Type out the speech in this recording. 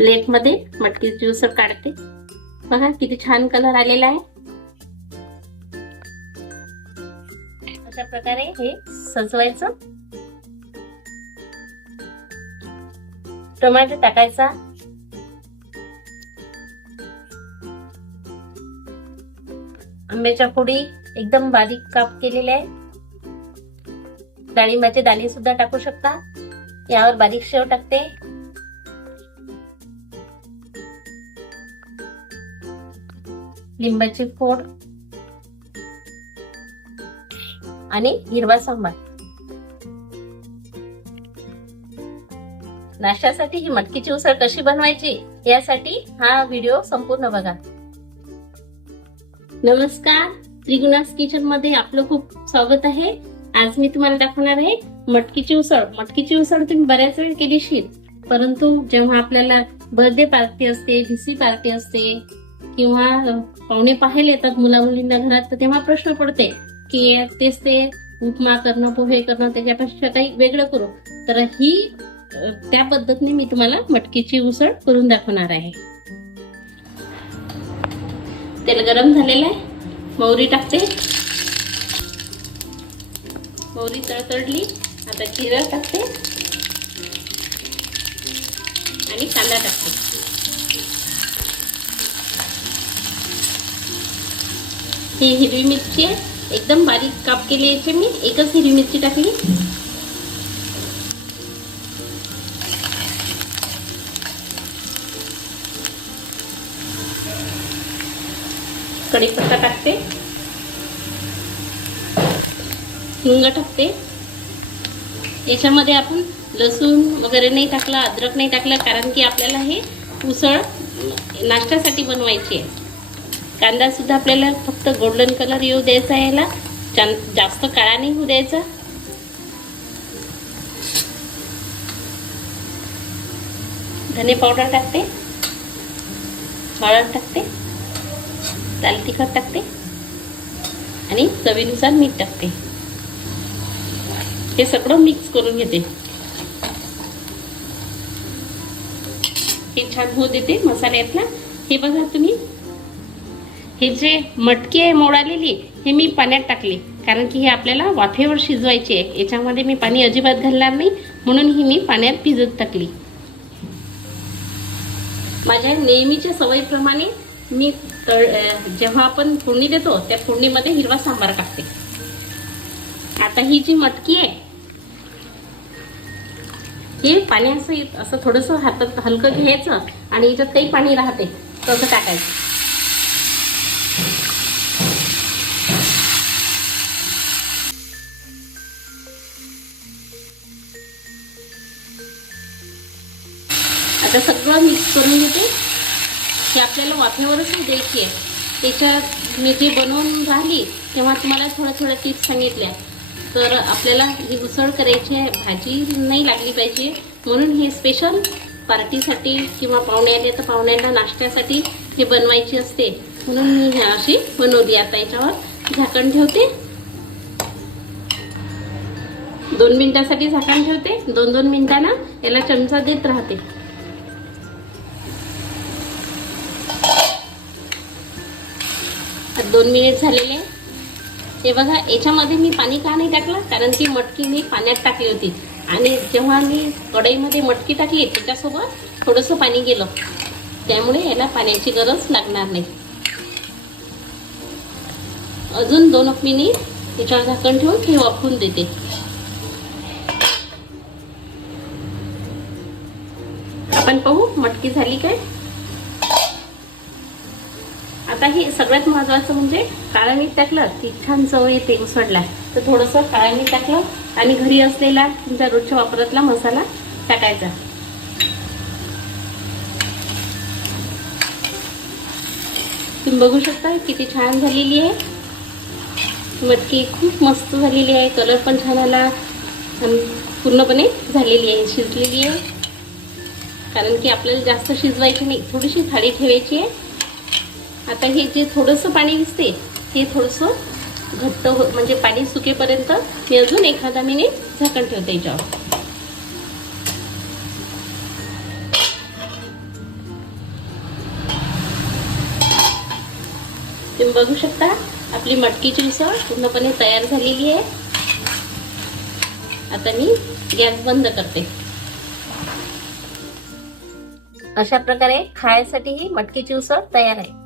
प्लेटमध्ये मटकीची काढते. बघा किती छान कलर आलेला आहे. अशा प्रकारे हे सजवायचं. टोमॅटो टाकायचा. आंब्याच्या फोडी एकदम बारीक काप केलेल्या आहे. डाळिंबाचे दाणे सुद्धा टाकू शकता. यावर बारीक शेव टाकते. लिंबाची फोड आणि हिरवा सांबार. नाश्त्यासाठी ही मटकीची उसळ कशी बनवायची यासाठी हा व्हिडिओ संपूर्ण बघा. नमस्कार त्रिगुणास किचनमध्ये आपलं खूप स्वागत आहे. आज मी तुम्हाला दाखवणार आहे मटकीची उसळ. मटकीची उसळ तुम्ही बऱ्याच वेळ केली परंतु जेव्हा आपल्याला बर्थडे पार्टी असते भिसी पार्टी असते किंवा पाहुणे पाहायला येतात मुला मुलींना घरात तर तेव्हा प्रश्न पडते की तेच ते उपमा करणं पोहे करणं त्याच्यापेक्षा काही वेगळं करू. तर ही त्या पद्धतीने मी तुम्हाला मटकीची उसळ करून दाखवणार आहे. तेल गरम झालेलं आहे. मोहरी टाकते. मोहरी तळतळली आता जिरं टाकते. आणि कांदा टाकते. ही हिरवी मिरची आहे. एकदम बारीक काप केली याची मी. एकच हिरवी मिरची टाकली. कढीपत्ता टाकते. हिंग टाकते. याच्यामध्ये आपण लसूण वगैरे नाही टाकलं अद्रक नाही टाकलं कारण की आपल्याला हे उसळ नाश्त्यासाठी बनवायची आहे. कांदा सुद्धा आपल्याला फक्त गोल्डन कलर येऊ द्यायचा याला. जास्त काळा नाही होऊ द्यायचा. धने पावडर टाकते. हळद टाकते. दाल तिखट टाकते. आणि चवीनुसार मीठ टाकते. हे सगळं मिक्स करून घेते. हे छान होऊ देते मसाल्यातला. हे बघा तुम्ही. हे जे मटकी आहे मोडालेली हे मी पाण्यात टाकले. कारण की हे आपल्याला वाफेवर शिजवायचे आहे. याच्यामध्ये मी पाणी अजिबात घालणार नाही. म्हणून ही मी पाण्यात भिजत टाकली. माझ्या नेहमीच्या सवयीप्रमाणे मी तळ जेव्हा आपण फोडणी देतो त्या फोडणीमध्ये हिरवा सांबार टाकते. आता ही जी मटकी आहे हे पाणी असं येत- असं थोडंसं हातात हलकं घ्यायचं आणि याच्यात काही पाणी राहते तसं टाकायचं. आता सगळं मिक्स करून घेते. हे आपल्याला वाफेवरच द्यायची आहे. त्याच्यात मी जे बनवून राहिली तेव्हा तुम्हाला थोड्या थोड्या टिप्स सांगितल्या. तर आपल्याला ही उसळ करायची आहे भाजी नाही लागली पाहिजे. म्हणून हे स्पेशल पार्टीसाठी किंवा पाहुणे आले तर पाहुण्यांना नाश्त्यासाठी हे बनवायची असते. म्हणून मी ह्या अशी बनवली आता याच्यावर. झाकण ठेवते. दोन मिनिटासाठी झाकण ठेवते. दोन दोन मिनिटांना याला चमचा देत राहते. दोन मिनिट झालेले. ते हे बघा याच्यामध्ये मी पाणी का नाही टाकलं? कारण की मटकी मी पाण्यात टाकली होती. आणि जेव्हा मी कढईमध्ये मटकी टाकली त्याच्यासोबत थोडंसं पाणी गेलं. त्यामुळे याला पाण्याची गरज लागणार नाही. अजून दोन मिनिट त्याच्यावर झाकण ठेवून हे वापरून देते. आपण पाहू मटकी झाली काय? आता हे सगळ्यात महत्वाचं म्हणजे काळं मीठ टाकलं की छान चव येते उसळला. तर थोडंसं काळं मीठ टाकलं आणि घरी असलेला तुमच्या रोजच्या वापरातला मसाला टाकायचा. तुम्ही बघू शकता किती छान झालेली आहे. मटकी खूप मस्त झालेली आहे. कलर पण छान आला. पूर्णपणे झालेली आहे शिजलेली आहे. कारण की आपल्याला जास्त शिजवायची नाही थोडीशी थाळी ठेवायची आहे. आता हे जे थोडंसं पाणी दिसते हे थोडंसं घट्ट हो म्हणजे पाणी सुकेपर्यंत मी अजून एखादा मिनिट झाकण ठेवते याच्यावर. तुम्ही बघू शकता आपली मटकीची उसळ पूर्णपणे तयार झालेली आहे. आता मी गॅस बंद करते. अशा प्रकारे खायसाठी ही मटकीची उसळ तयार आहे.